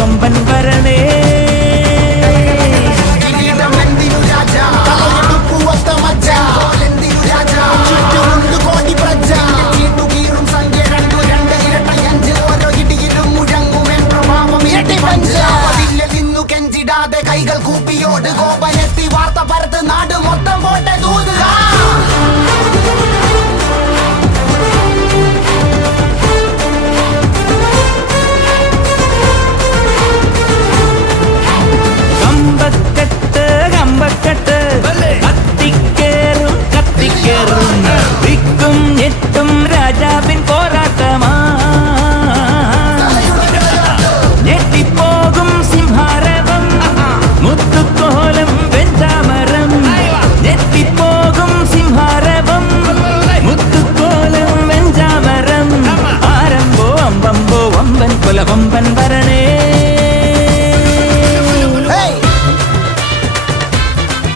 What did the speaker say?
കൊമ്പൻ വരണേ. കൈകൾ കൂപ്പിയോട് കോപനെത്തി വാർത്ത പരത്ത് നാട് മൊത്തം പോട്ടെ തൂതുക. കമ്പക്കെട്ട് കമ്പക്കെട്ട് കത്തിക്കേറും കത്തിക്കേറും വിക്കും ഞെട്ടും രാജാവിൻ പോരാട്ടമാ. ഞെട്ടിപ്പോകും സിംഹാരവം മുത്തുക്കോലം വെഞ്ചാമരം. ഞെട്ടിപ്പോകും സിംഹാരവം മുത്തുക്കോലം വെഞ്ചാമരം. ആരംഭോ അമ്പമ്പോ വമ്പൻ കൊല വമ്പൻ വരണേ.